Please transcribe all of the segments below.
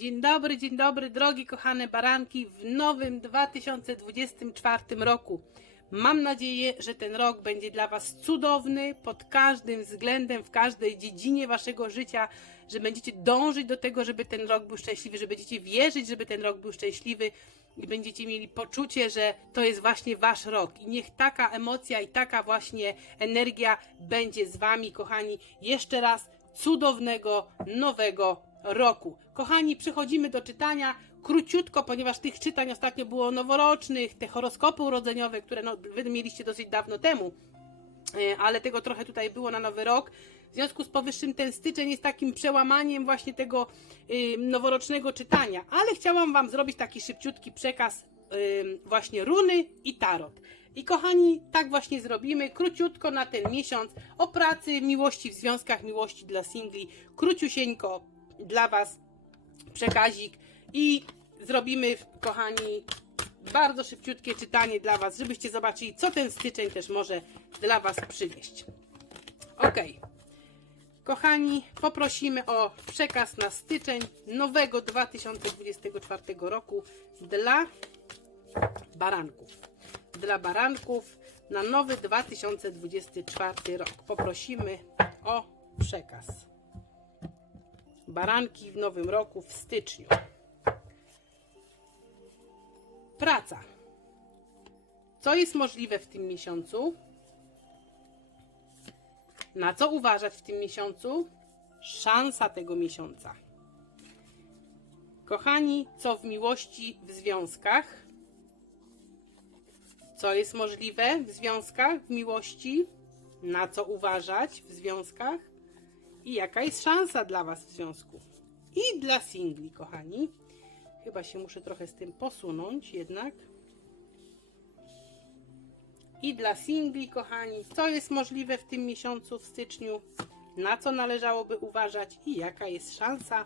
Dzień dobry, dzień dobry, drogie kochane baranki w nowym 2024 roku. Mam nadzieję, że ten rok będzie dla Was cudowny pod każdym względem, w każdej dziedzinie Waszego życia, że będziecie dążyć do tego, żeby ten rok był szczęśliwy, że będziecie wierzyć, żeby ten rok był szczęśliwy i będziecie mieli poczucie, że to jest właśnie Wasz rok. I niech taka emocja i taka właśnie energia będzie z Wami, kochani. Jeszcze raz cudownego nowego roku. Kochani, przechodzimy do czytania króciutko, ponieważ tych czytań ostatnio było noworocznych, te horoskopy urodzeniowe, które no, wy mieliście dosyć dawno temu, E, ale tego trochę tutaj było na nowy rok. W związku z powyższym ten styczeń jest takim przełamaniem właśnie tego y, noworocznego czytania, ale chciałam Wam zrobić taki szybciutki przekaz właśnie runy i tarot. I kochani, tak właśnie zrobimy, króciutko na ten miesiąc o pracy, miłości w związkach, miłości dla singli, króciusieńko dla Was przekazik i zrobimy, kochani, bardzo szybciutkie czytanie dla Was, żebyście zobaczyli, co ten styczeń też może dla Was przywieść. Ok. Kochani, poprosimy o przekaz na styczeń nowego 2024 roku dla baranków. Dla baranków na nowy 2024 rok. Poprosimy o przekaz. Baranki w nowym roku w styczniu. Praca. Co jest możliwe w tym miesiącu? Na co uważać w tym miesiącu? Szansa tego miesiąca. Kochani, co w miłości w związkach? Co jest możliwe w związkach, w miłości? Na co uważać w związkach? I jaka jest szansa dla Was w związku? I dla singli, kochani. Chyba się muszę trochę z tym posunąć jednak. I dla singli, kochani, co jest możliwe w tym miesiącu, w styczniu, na co należałoby uważać i jaka jest szansa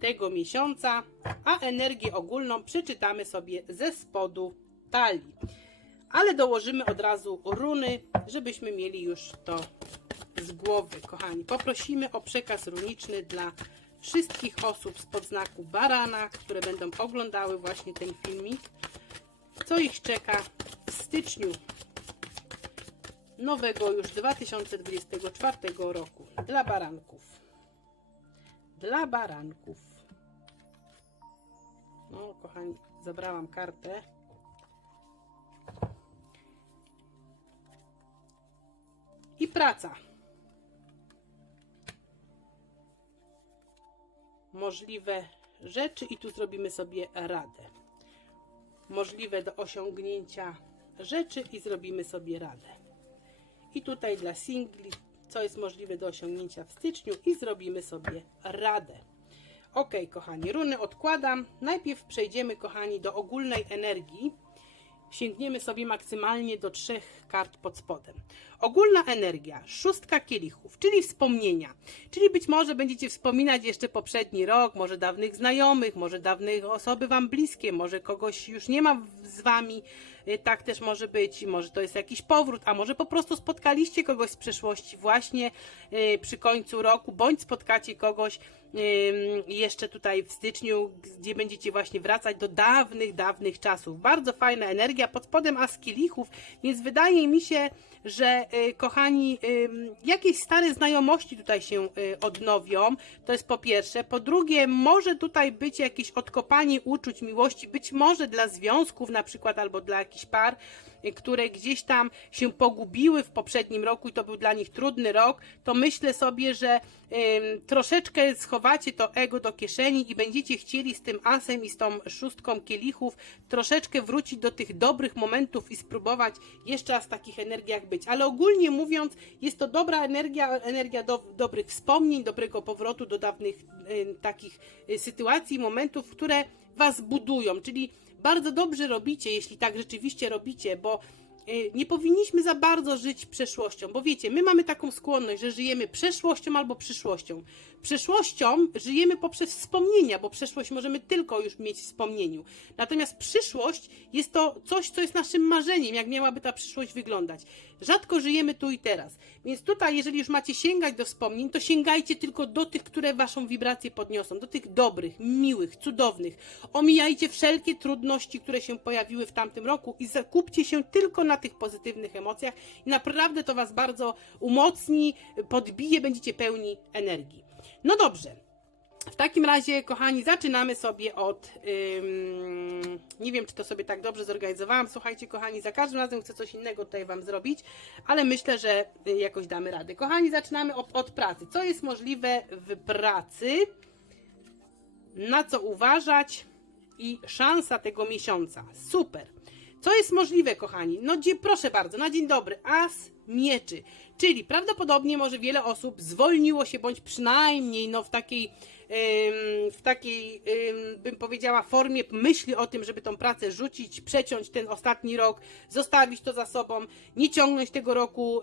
tego miesiąca, a energię ogólną przeczytamy sobie ze spodu talii. Ale dołożymy od razu runy, żebyśmy mieli już to z głowy, kochani. Poprosimy o przekaz runiczny dla wszystkich osób z podznaku barana, które będą oglądały właśnie ten filmik. Co ich czeka w styczniu nowego już 2024 roku dla baranków. Dla baranków. No, kochani, zabrałam kartę. I praca. Możliwe rzeczy i tu zrobimy sobie radę. Możliwe do osiągnięcia rzeczy i zrobimy sobie radę. I tutaj dla singli, co jest możliwe do osiągnięcia w styczniu i zrobimy sobie radę. Ok, kochani, runy odkładam. Najpierw przejdziemy, kochani, do ogólnej energii. Sięgniemy sobie maksymalnie do trzech kart pod spodem. Ogólna energia, szóstka kielichów, czyli wspomnienia. Czyli być może będziecie wspominać jeszcze poprzedni rok, może dawnych znajomych, może dawnych osoby Wam bliskie, może kogoś już nie ma z Wami. Y, Tak też może być, może to jest jakiś powrót, a może po prostu spotkaliście kogoś z przeszłości właśnie y, przy końcu roku, bądź spotkacie kogoś jeszcze tutaj w styczniu, gdzie będziecie właśnie wracać do dawnych, dawnych czasów. Bardzo fajna energia pod spodem askilichów, więc wydaje mi się, że y, kochani, jakieś stare znajomości tutaj się y, odnowią. To jest po pierwsze. Po drugie, może tutaj być jakieś odkopanie uczuć, miłości, być może dla związków na przykład, albo dla jakichś par, które gdzieś tam się pogubiły w poprzednim roku i to był dla nich trudny rok, to myślę sobie, że troszeczkę schowacie to ego do kieszeni i będziecie chcieli z tym asem i z tą szóstką kielichów troszeczkę wrócić do tych dobrych momentów i spróbować jeszcze raz w takich energiach być. Ale ogólnie mówiąc, jest to dobra energia, energia do, dobrych wspomnień, dobrego powrotu do dawnych y, takich y, sytuacji, momentów, które Was budują, czyli bardzo dobrze robicie, jeśli tak rzeczywiście robicie, bo y, nie powinniśmy za bardzo żyć przeszłością, bo wiecie, my mamy taką skłonność, że żyjemy przeszłością albo przyszłością. Przeszłością żyjemy poprzez wspomnienia, bo przeszłość możemy tylko już mieć w wspomnieniu. Natomiast przyszłość jest to coś, co jest naszym marzeniem, jak miałaby ta przyszłość wyglądać. Rzadko żyjemy tu i teraz. Więc tutaj, jeżeli już macie sięgać do wspomnień, to sięgajcie tylko do tych, które waszą wibrację podniosą, do tych dobrych, miłych, cudownych. Omijajcie wszelkie trudności, które się pojawiły w tamtym roku i zakupcie się tylko na tych pozytywnych emocjach i naprawdę to was bardzo umocni, podbije, będziecie pełni energii. No dobrze. W takim razie, kochani, zaczynamy sobie od. ym, nie wiem, czy to sobie tak dobrze zorganizowałam. Słuchajcie, kochani, za każdym razem chcę coś innego tutaj Wam zrobić, ale myślę, że y, jakoś damy radę. Kochani, zaczynamy od, od pracy. Co jest możliwe w pracy? Na co uważać? I szansa tego miesiąca. Super. Co jest możliwe, kochani? No, proszę bardzo, na dzień dobry. As mieczy. Czyli prawdopodobnie może wiele osób zwolniło się, bądź przynajmniej no, w takiej, w takiej bym powiedziała, formie myśli o tym, żeby tą pracę rzucić, przeciąć ten ostatni rok, zostawić to za sobą, nie ciągnąć tego roku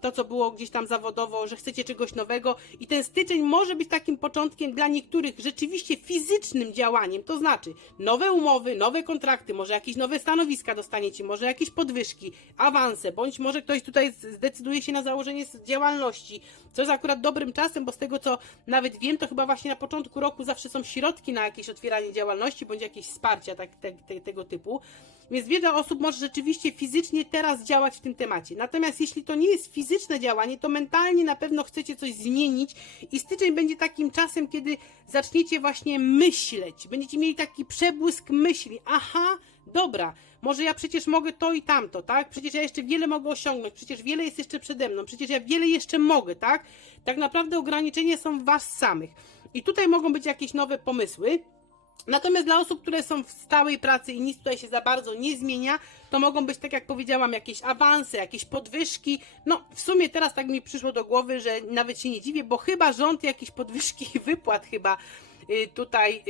to, co było gdzieś tam zawodowo, że chcecie czegoś nowego. I ten styczeń może być takim początkiem dla niektórych rzeczywiście fizycznym działaniem. To znaczy nowe umowy, nowe kontrakty, może jakieś nowe stanowiska dostaniecie, może jakieś podwyżki, awanse, bądź może ktoś tutaj zdecyduje się na założenie działalności, co jest akurat dobrym czasem, bo z tego co nawet wiem, to chyba właśnie na początku roku zawsze są środki na jakieś otwieranie działalności, bądź jakieś wsparcia tak, te, te, tego typu. Więc wiele osób może rzeczywiście fizycznie teraz działać w tym temacie. Natomiast jeśli to nie jest fizyczne działanie, to mentalnie na pewno chcecie coś zmienić i styczeń będzie takim czasem, kiedy zaczniecie właśnie myśleć. Będziecie mieli taki przebłysk myśli. Aha, dobra, może ja przecież mogę to i tamto, tak? Przecież ja jeszcze wiele mogę osiągnąć, przecież wiele jest jeszcze przede mną, przecież ja wiele jeszcze mogę, tak? Tak naprawdę ograniczenia są w was samych. I tutaj mogą być jakieś nowe pomysły. Natomiast dla osób, które są w stałej pracy i nic tutaj się za bardzo nie zmienia, to mogą być, tak jak powiedziałam, jakieś awanse, jakieś podwyżki. No, w sumie teraz tak mi przyszło do głowy, że nawet się nie dziwię, bo chyba rząd jakieś podwyżki wypłat chyba y, tutaj,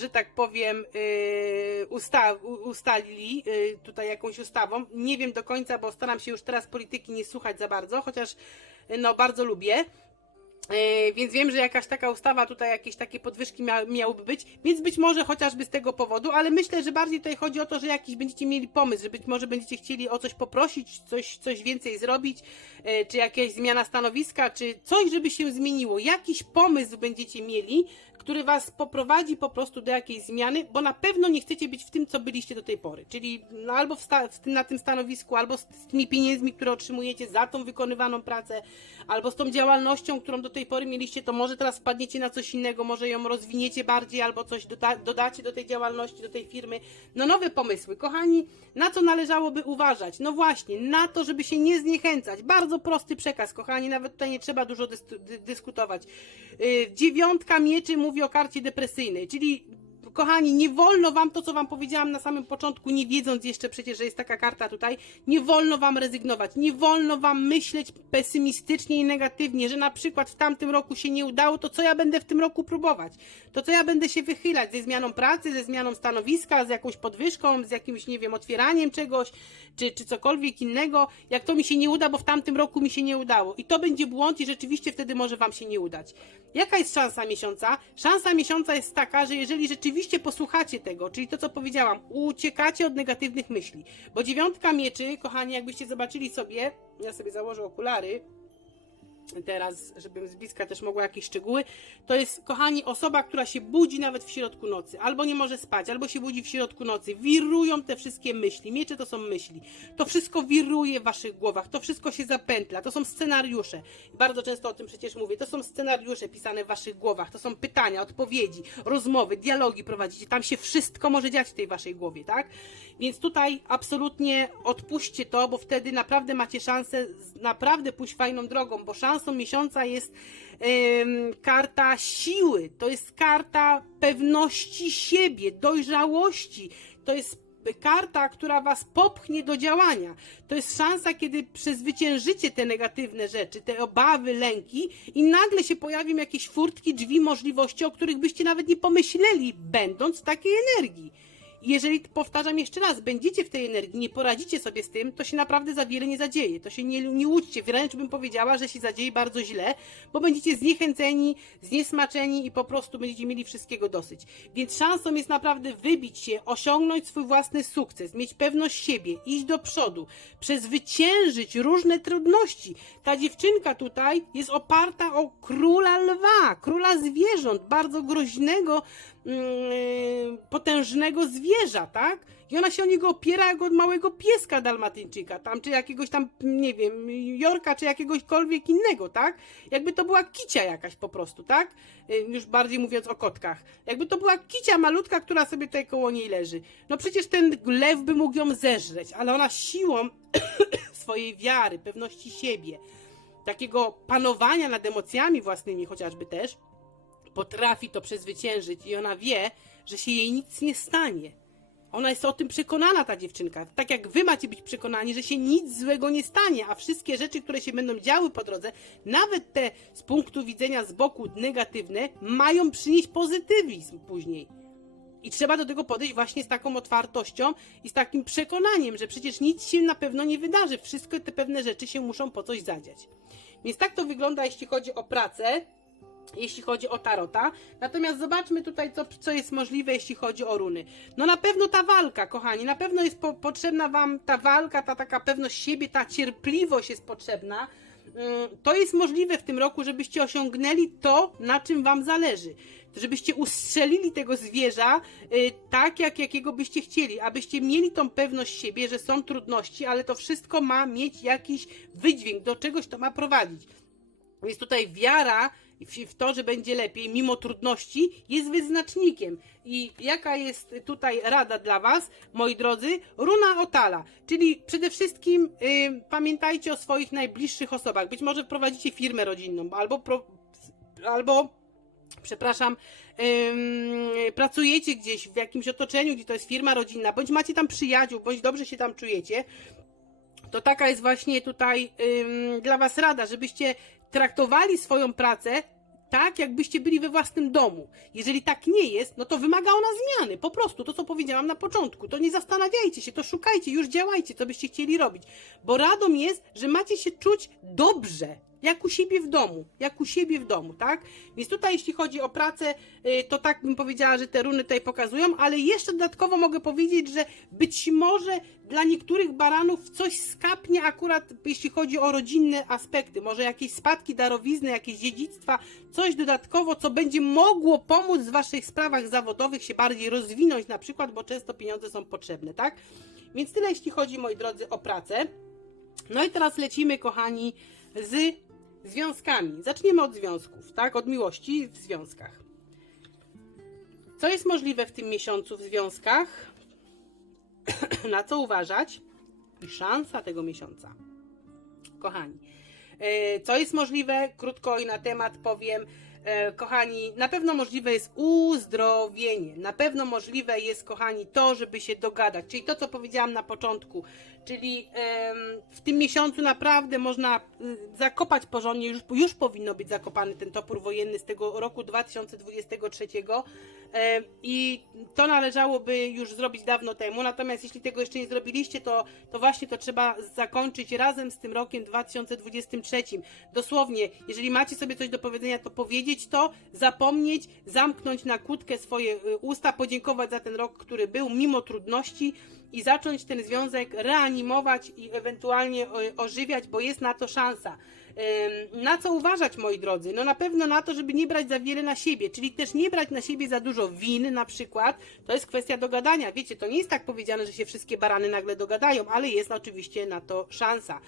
że tak powiem, y, usta ustalili y, tutaj jakąś ustawą. Nie wiem do końca, bo staram się już teraz polityki nie słuchać za bardzo, chociaż no bardzo lubię. E, Więc wiem, że jakaś taka ustawa, tutaj jakieś takie podwyżki mia, miałyby być, więc być może chociażby z tego powodu, ale myślę, że bardziej tutaj chodzi o to, że jakiś będziecie mieli pomysł, że być może będziecie chcieli o coś poprosić, coś, coś więcej zrobić, e, czy jakaś zmiana stanowiska, czy coś, żeby się zmieniło. Jakiś pomysł będziecie mieli, który was poprowadzi po prostu do jakiejś zmiany, bo na pewno nie chcecie być w tym, co byliście do tej pory. Czyli no, albo w w tym, na tym stanowisku, albo z, z tymi pieniędzmi, które otrzymujecie za tą wykonywaną pracę, albo z tą działalnością, którą do tej pory mieliście, to może teraz wpadniecie na coś innego, może ją rozwiniecie bardziej, albo coś doda- dodacie do tej działalności, do tej firmy. No nowe pomysły. Kochani, na co należałoby uważać? No właśnie, na to, żeby się nie zniechęcać. Bardzo prosty przekaz, kochani, nawet tutaj nie trzeba dużo dys- dy- dyskutować. Yy, dziewiątka mieczy mówi o karcie depresyjnej, czyli kochani, nie wolno wam to, co wam powiedziałam na samym początku, nie wiedząc jeszcze przecież, że jest taka karta tutaj, nie wolno wam rezygnować, nie wolno wam myśleć pesymistycznie i negatywnie, że na przykład w tamtym roku się nie udało, to co ja będę w tym roku próbować? To co ja będę się wychylać ze zmianą pracy, ze zmianą stanowiska, z jakąś podwyżką, z jakimś, nie wiem, otwieraniem czegoś, czy, czy cokolwiek innego, jak to mi się nie uda, bo w tamtym roku mi się nie udało. I to będzie błąd i rzeczywiście wtedy może wam się nie udać. Jaka jest szansa miesiąca? Szansa miesiąca jest taka, że jeżeli rzeczywiście posłuchacie tego, czyli to, co powiedziałam, uciekacie od negatywnych myśli. Bo dziewiątka mieczy, kochani, jakbyście zobaczyli sobie, ja sobie założę okulary, teraz, żebym z bliska też mogła jakieś szczegóły, to jest, kochani, osoba, która się budzi nawet w środku nocy, albo nie może spać, albo się budzi w środku nocy. Wirują te wszystkie myśli. Miecze to są myśli. To wszystko wiruje w waszych głowach, to wszystko się zapętla, to są scenariusze. Bardzo często o tym przecież mówię. To są scenariusze pisane w waszych głowach, to są pytania, odpowiedzi, rozmowy, dialogi prowadzicie. Tam się wszystko może dziać w tej waszej głowie, tak? Więc tutaj absolutnie odpuśćcie to, bo wtedy naprawdę macie szansę naprawdę pójść fajną drogą, bo szansą miesiąca jest karta siły, to jest karta pewności siebie, dojrzałości, to jest karta, która was popchnie do działania. To jest szansa, kiedy przezwyciężycie te negatywne rzeczy, te obawy, lęki i nagle się pojawią jakieś furtki, drzwi, możliwości, o których byście nawet nie pomyśleli, będąc w takiej energii. Jeżeli, powtarzam jeszcze raz, będziecie w tej energii, nie poradzicie sobie z tym, to się naprawdę za wiele nie zadzieje. To się nie, nie łudźcie. Wręcz bym powiedziała, że się zadzieje bardzo źle, bo będziecie zniechęceni, zniesmaczeni i po prostu będziecie mieli wszystkiego dosyć. Więc szansą jest naprawdę wybić się, osiągnąć swój własny sukces, mieć pewność siebie, iść do przodu, przezwyciężyć różne trudności. Ta dziewczynka tutaj jest oparta o króla lwa, króla zwierząt, bardzo groźnego, potężnego zwierza, tak? I ona się o niego opiera jak od małego pieska dalmatyńczyka, tam, czy jakiegoś tam, nie wiem, Jorka, czy jakiegośkolwiek innego, tak? Jakby to była kicia jakaś po prostu, tak? Y, Już bardziej mówiąc o kotkach. Jakby to była kicia malutka, która sobie tutaj koło niej leży. No przecież ten lew by mógł ją zeżreć, ale ona siłą swojej wiary, pewności siebie, takiego panowania nad emocjami własnymi chociażby też, potrafi to przezwyciężyć i ona wie, że się jej nic nie stanie. Ona jest o tym przekonana, ta dziewczynka. Tak jak wy macie być przekonani, że się nic złego nie stanie, a wszystkie rzeczy, które się będą działy po drodze, nawet te z punktu widzenia z boku negatywne, mają przynieść pozytywizm później. I trzeba do tego podejść właśnie z taką otwartością i z takim przekonaniem, że przecież nic się na pewno nie wydarzy. Wszystkie te pewne rzeczy się muszą po coś zadziać. Więc tak to wygląda, jeśli chodzi o pracę jeśli chodzi o tarota. Natomiast zobaczmy tutaj, co, co jest możliwe, jeśli chodzi o runy. No na pewno ta walka, kochani, na pewno jest po, potrzebna Wam ta walka, ta taka pewność siebie, ta cierpliwość jest potrzebna. Ym, To jest możliwe w tym roku, żebyście osiągnęli to, na czym Wam zależy. Żebyście ustrzelili tego zwierza y, tak, jak jakiego byście chcieli, abyście mieli tą pewność siebie, że są trudności, ale to wszystko ma mieć jakiś wydźwięk, do czegoś to ma prowadzić. Więc tutaj wiara w, to, że będzie lepiej, mimo trudności, jest wyznacznikiem. I jaka jest tutaj rada dla Was, moi drodzy? Runa Otala, czyli przede wszystkim y, pamiętajcie o swoich najbliższych osobach. Być może prowadzicie firmę rodzinną, albo, pro, albo przepraszam, pracujecie gdzieś w jakimś otoczeniu, gdzie to jest firma rodzinna, bądź macie tam przyjaciół, bądź dobrze się tam czujecie, to taka jest właśnie tutaj ym, dla Was rada, żebyście traktowali swoją pracę tak, jakbyście byli we własnym domu. Jeżeli tak nie jest, no to wymaga ona zmiany. Po prostu to, co powiedziałam na początku. To nie zastanawiajcie się, to szukajcie, już działajcie, co byście chcieli robić. Bo radą jest, że macie się czuć dobrze. Jak u siebie w domu, jak u siebie w domu, tak? Więc tutaj, jeśli chodzi o pracę, y, to tak bym powiedziała, że te runy tutaj pokazują, ale jeszcze dodatkowo mogę powiedzieć, że być może dla niektórych baranów coś skapnie akurat, jeśli chodzi o rodzinne aspekty. Może jakieś spadki, darowizny, jakieś dziedzictwa, coś dodatkowo, co będzie mogło pomóc w waszych sprawach zawodowych się bardziej rozwinąć, na przykład, bo często pieniądze są potrzebne, tak? Więc tyle, jeśli chodzi, moi drodzy, o pracę. No i teraz lecimy, kochani, z związkami. Zaczniemy od związków, tak? Od miłości w związkach. Co jest możliwe w tym miesiącu w związkach? Na co uważać? I szansa tego miesiąca. Kochani, e, co jest możliwe? Krótko i na temat powiem. E, Kochani, na pewno możliwe jest uzdrowienie. Na pewno możliwe jest, kochani, to, żeby się dogadać. Czyli to, co powiedziałam na początku. Czyli w tym miesiącu naprawdę można y, zakopać porządnie, już, już powinno być zakopany ten topór wojenny z tego roku 2023 em, i to należałoby już zrobić dawno temu. Natomiast jeśli tego jeszcze nie zrobiliście, to, to właśnie to trzeba zakończyć razem z tym rokiem 2023. Dosłownie, jeżeli macie sobie coś do powiedzenia, to powiedzieć to, zapomnieć, zamknąć na kłódkę swoje y, usta, podziękować za ten rok, który był, mimo trudności i zacząć ten związek reanimować i ewentualnie ożywiać, bo jest na to szansa. Na co uważać, moi drodzy? No na pewno na to, żeby nie brać za wiele na siebie, czyli też nie brać na siebie za dużo win na przykład. To jest kwestia dogadania. Wiecie, to nie jest tak powiedziane, że się wszystkie barany nagle dogadają, ale jest oczywiście na to szansa.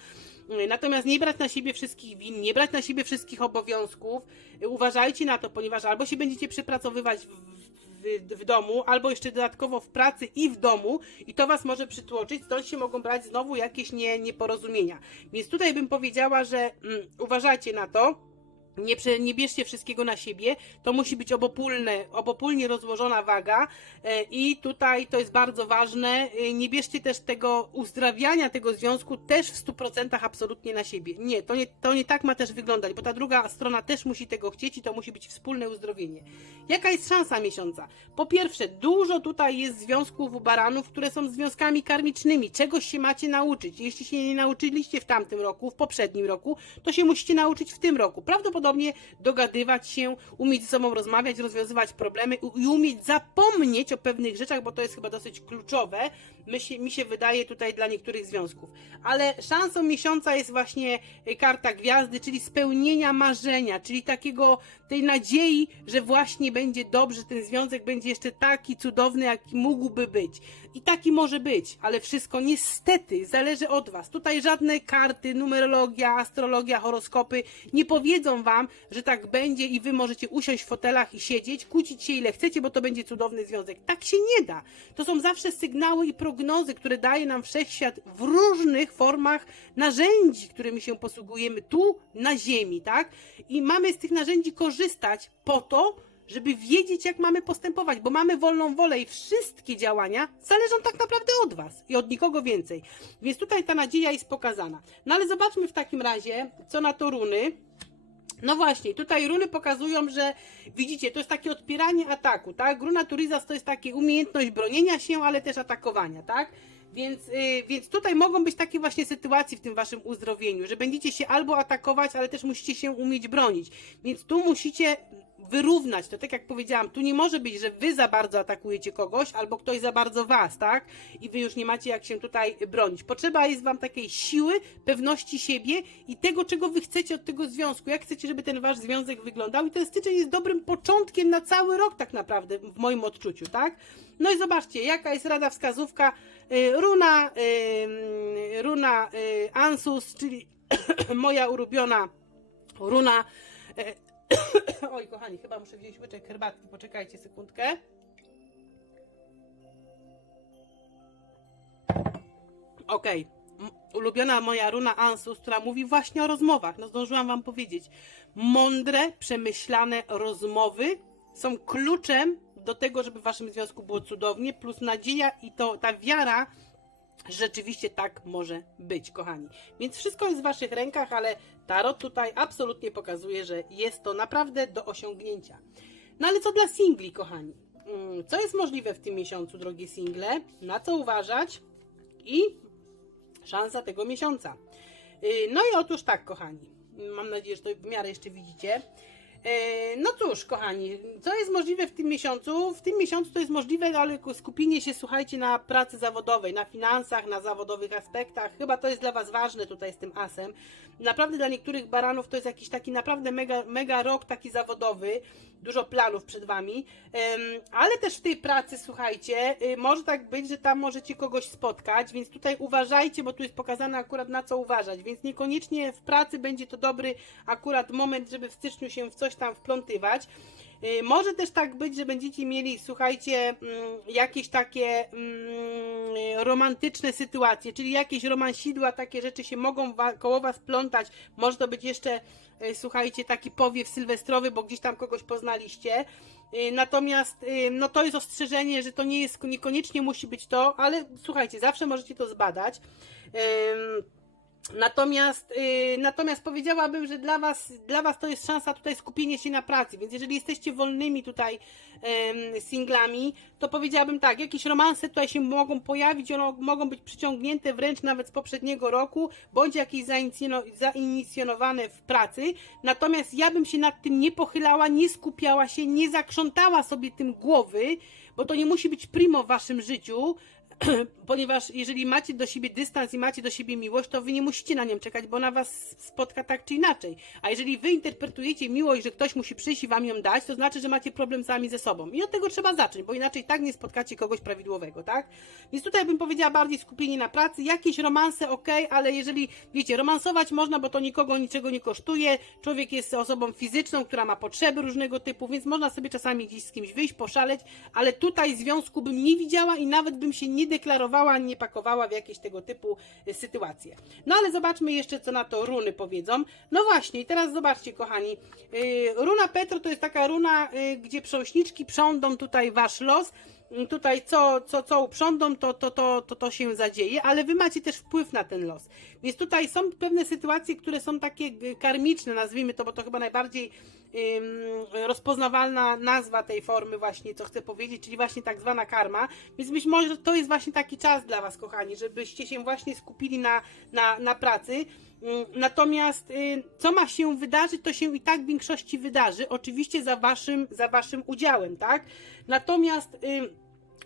Yy, Natomiast nie brać na siebie wszystkich win, nie brać na siebie wszystkich obowiązków. Yy, Uważajcie na to, ponieważ albo się będziecie przepracowywać w, w, w domu, albo jeszcze dodatkowo w pracy i w domu, i to Was może przytłoczyć, stąd się mogą brać znowu jakieś nie, nieporozumienia. Więc tutaj bym powiedziała, że mm, uważajcie na to. Nie, prze, nie bierzcie wszystkiego na siebie, to musi być obopólne, obopólnie rozłożona waga e, i tutaj to jest bardzo ważne, e, nie bierzcie też tego uzdrawiania tego związku też w 100% absolutnie na siebie. Nie to, nie, to nie tak ma też wyglądać, bo ta druga strona też musi tego chcieć i to musi być wspólne uzdrowienie. Jaka jest szansa miesiąca? Po pierwsze, dużo tutaj jest związków u baranów, które są związkami karmicznymi, czegoś się macie nauczyć. Jeśli się nie nauczyliście w tamtym roku, w poprzednim roku, to się musicie nauczyć w tym roku. Prawdopodobnie dogadywać się, umieć ze sobą rozmawiać, rozwiązywać problemy i umieć zapomnieć o pewnych rzeczach, bo to jest chyba dosyć kluczowe, się, mi się wydaje tutaj dla niektórych związków. Ale szansą miesiąca jest właśnie y, karta gwiazdy, czyli spełnienia marzenia, czyli takiego, tej nadziei, że właśnie będzie dobrze, ten związek będzie jeszcze taki cudowny, jaki mógłby być. I taki może być, ale wszystko niestety zależy od Was. Tutaj żadne karty, numerologia, astrologia, horoskopy nie powiedzą Wam, że tak będzie i Wy możecie usiąść w fotelach i siedzieć, kłócić się ile chcecie, bo to będzie cudowny związek. Tak się nie da. To są zawsze sygnały i prognozy, które daje nam wszechświat w różnych formach narzędzi, którymi się posługujemy tu na Ziemi, tak? I mamy z tych narzędzi korzystać po to, żeby wiedzieć, jak mamy postępować, bo mamy wolną wolę i wszystkie działania zależą tak naprawdę od Was i od nikogo więcej. Więc tutaj ta nadzieja jest pokazana. No ale zobaczmy w takim razie, co na to runy. No właśnie, tutaj runy pokazują, że widzicie, to jest takie odpieranie ataku, tak? Runa Turizas to jest takie umiejętność bronienia się, ale też atakowania, tak? Więc, yy, więc tutaj mogą być takie właśnie sytuacje w tym waszym uzdrowieniu, że będziecie się albo atakować, ale też musicie się umieć bronić. Więc tu musicie wyrównać to, tak jak powiedziałam, tu nie może być, że wy za bardzo atakujecie kogoś, albo ktoś za bardzo was, tak? I wy już nie macie jak się tutaj bronić. Potrzeba jest wam takiej siły, pewności siebie i tego, czego wy chcecie od tego związku, jak chcecie, żeby ten wasz związek wyglądał. I ten styczeń jest dobrym początkiem na cały rok, tak naprawdę, w moim odczuciu, tak? No i zobaczcie, jaka jest rada wskazówka. Y, Runa, y, runa y, Ansus, czyli moja ulubiona runa. y, Oj, kochani, chyba muszę wziąć łyczek herbatki. Poczekajcie sekundkę. M- Ulubiona moja runa Ansus, która mówi właśnie o rozmowach. No zdążyłam wam powiedzieć. Mądre, przemyślane rozmowy są kluczem do tego, żeby w waszym związku było cudownie, plus nadzieja i to ta wiara, rzeczywiście tak może być, kochani. Więc wszystko jest w waszych rękach, ale tarot tutaj absolutnie pokazuje, że jest to naprawdę do osiągnięcia. No ale co dla singli, kochani? Mm, Co jest możliwe w tym miesiącu, drogie single? Na co uważać? I szansa tego miesiąca. Yy, No i otóż tak, kochani. Mam nadzieję, że to w miarę jeszcze widzicie. Yy, No cóż, kochani, co jest możliwe w tym miesiącu? W tym miesiącu to jest możliwe, ale skupienie się, słuchajcie, na pracy zawodowej, na finansach, na zawodowych aspektach. Chyba to jest dla Was ważne tutaj z tym asem. Naprawdę dla niektórych baranów to jest jakiś taki naprawdę mega, mega rok taki zawodowy. Dużo planów przed Wami. Ale też w tej pracy, słuchajcie, y, może tak być, że tam możecie kogoś spotkać, więc tutaj uważajcie, bo tu jest pokazane akurat na co uważać, więc niekoniecznie w pracy będzie to dobry akurat moment, żeby w styczniu się w coś tam wplątywać. Y, Może też tak być, że będziecie mieli, słuchajcie, mm, jakieś takie mm, romantyczne sytuacje, czyli jakieś romansidła, takie rzeczy się mogą koło was plątać. Może to być jeszcze, y, słuchajcie, taki powiew sylwestrowy, bo gdzieś tam kogoś poznaliście. Y, Natomiast no to jest ostrzeżenie, że to nie jest niekoniecznie musi być to, ale słuchajcie, zawsze możecie to zbadać. Natomiast, yy, natomiast powiedziałabym, że dla was, dla was to jest szansa tutaj skupienie się na pracy, więc jeżeli jesteście wolnymi tutaj em, singlami, to powiedziałabym tak, jakieś romanse tutaj się mogą pojawić, one mogą być przyciągnięte wręcz nawet z poprzedniego roku, bądź jakieś zainicjono- zainicjonowane w pracy, natomiast ja bym się nad tym nie pochylała, nie skupiała się, nie zakrzątała sobie tym głowy, bo to nie musi być primo w waszym życiu, ponieważ jeżeli macie do siebie dystans i macie do siebie miłość, to wy nie musicie na nią czekać, bo ona was spotka tak czy inaczej. A jeżeli wy interpretujecie miłość, że ktoś musi przyjść i wam ją dać, to znaczy, że macie problem sami ze sobą. I od tego trzeba zacząć, bo inaczej tak nie spotkacie kogoś prawidłowego, tak? Więc tutaj bym powiedziała bardziej skupienie na pracy, jakieś romanse ok, ale jeżeli, wiecie, romansować można, bo to nikogo niczego nie kosztuje, człowiek jest osobą fizyczną, która ma potrzeby różnego typu, więc można sobie czasami gdzieś z kimś wyjść, poszaleć, ale tutaj związku bym nie widziała i nawet bym się nie deklarowała, nie pakowała w jakieś tego typu y, sytuacje. No ale zobaczmy jeszcze, co na to runy powiedzą. No właśnie, teraz zobaczcie, kochani. y, Runa Petro to jest taka runa, y, gdzie prząśniczki prządą tutaj wasz los. Y, Tutaj co, co, co uprządą, to, to, to, to, to się zadzieje, ale wy macie też wpływ na ten los. Więc tutaj są pewne sytuacje, które są takie karmiczne, nazwijmy to, bo to chyba najbardziej rozpoznawalna nazwa tej formy właśnie, co chcę powiedzieć, czyli właśnie tak zwana karma. Więc być może to jest właśnie taki czas dla Was, kochani, żebyście się właśnie skupili na, na, na pracy. Natomiast y, co ma się wydarzyć, to się i tak w większości wydarzy, oczywiście za Waszym, za waszym udziałem, tak? Natomiast...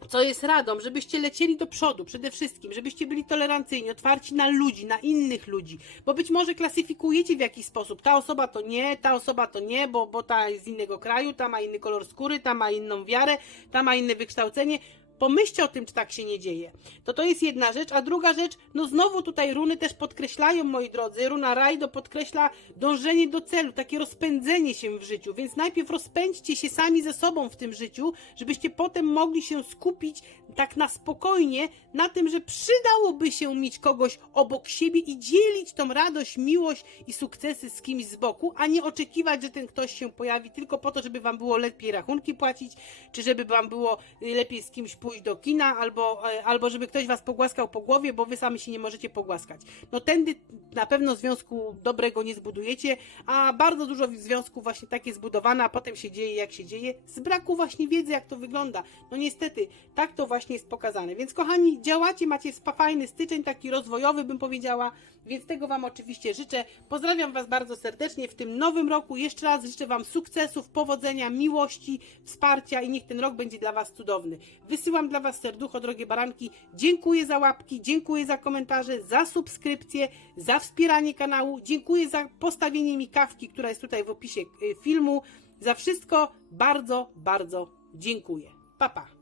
co jest radą, żebyście lecieli do przodu przede wszystkim, żebyście byli tolerancyjni, otwarci na ludzi, na innych ludzi, bo być może klasyfikujecie w jakiś sposób, ta osoba to nie, ta osoba to nie, bo, bo ta jest z innego kraju, ta ma inny kolor skóry, ta ma inną wiarę, ta ma inne wykształcenie. Pomyślcie o tym, czy tak się nie dzieje. To to jest jedna rzecz, a druga rzecz, no znowu tutaj runy też podkreślają, moi drodzy, runa Rajdo podkreśla dążenie do celu, takie rozpędzenie się w życiu, więc najpierw rozpędźcie się sami ze sobą w tym życiu, żebyście potem mogli się skupić tak na spokojnie na tym, że przydałoby się mieć kogoś obok siebie i dzielić tą radość, miłość i sukcesy z kimś z boku, a nie oczekiwać, że ten ktoś się pojawi tylko po to, żeby wam było lepiej rachunki płacić, czy żeby wam było lepiej z kimś pójść do kina, albo, e, albo żeby ktoś was pogłaskał po głowie, bo wy sami się nie możecie pogłaskać. No tędy na pewno związku dobrego nie zbudujecie, a bardzo dużo związków właśnie tak jest zbudowane, a potem się dzieje jak się dzieje, z braku właśnie wiedzy jak to wygląda. No niestety, tak to właśnie jest pokazane. Więc kochani, działacie, macie fajny styczeń, taki rozwojowy bym powiedziała, więc tego wam oczywiście życzę. Pozdrawiam was bardzo serdecznie w tym nowym roku. Jeszcze raz życzę wam sukcesów, powodzenia, miłości, wsparcia i niech ten rok będzie dla was cudowny. Wysyłam dla was serducho, drogie baranki. Dziękuję za łapki, dziękuję za komentarze, za subskrypcję, za wspieranie kanału. Dziękuję za postawienie mi kawki, która jest tutaj w opisie y, filmu. Za wszystko bardzo, bardzo dziękuję. Pa, pa.